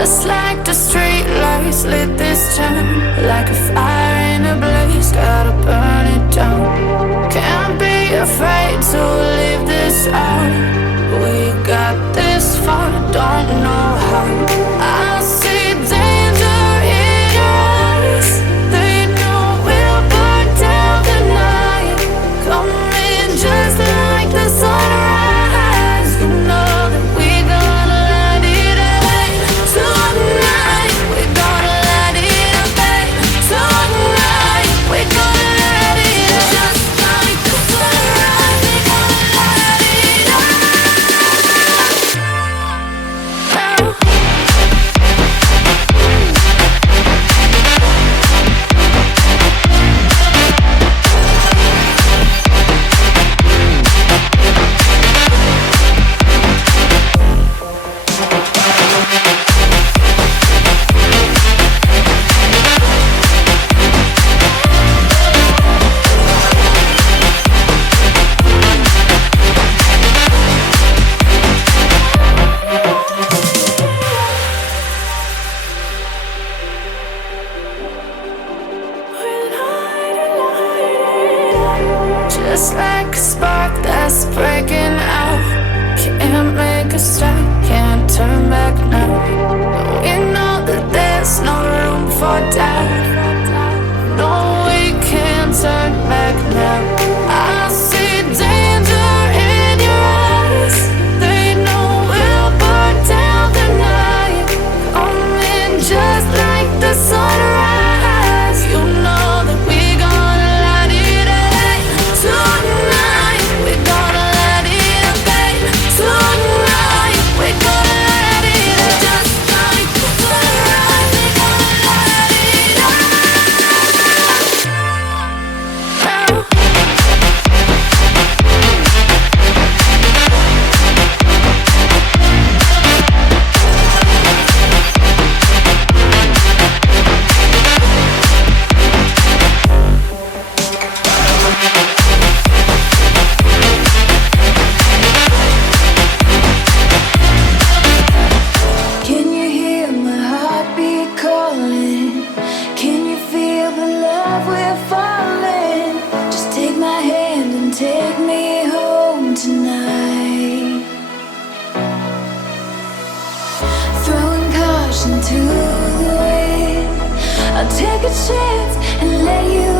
Just like the street lights lit this town, like a fire in a blaze, gotta burn it down. Can't be afraid to leave this out. We got this far, don't know how. I see danger in your eyes. They know we'll burn down the night. Coming just like the sunrise. You know that we gonna light it up tonight. We gonna light it up tonight. We gonna light it up just like the sunrise. We gonna light it up now. Just like a spark that's breaking out. Can't make a stop, can't turn back now. We know that there's no room for doubt. No, we can't turn back now. I see danger in your eyes. They know we'll burn down the night. Coming just like the sunrise. You know that we gonna light it up tonight. We gonna light it up tonight. We gonna light it up just like the sunrise. We gonna light it up now. Can you hear my heartbeat calling? Can you feel the love we're falling? Just take my hand and take me home tonight. Throwing caution to the wind, I'll take a chance and let you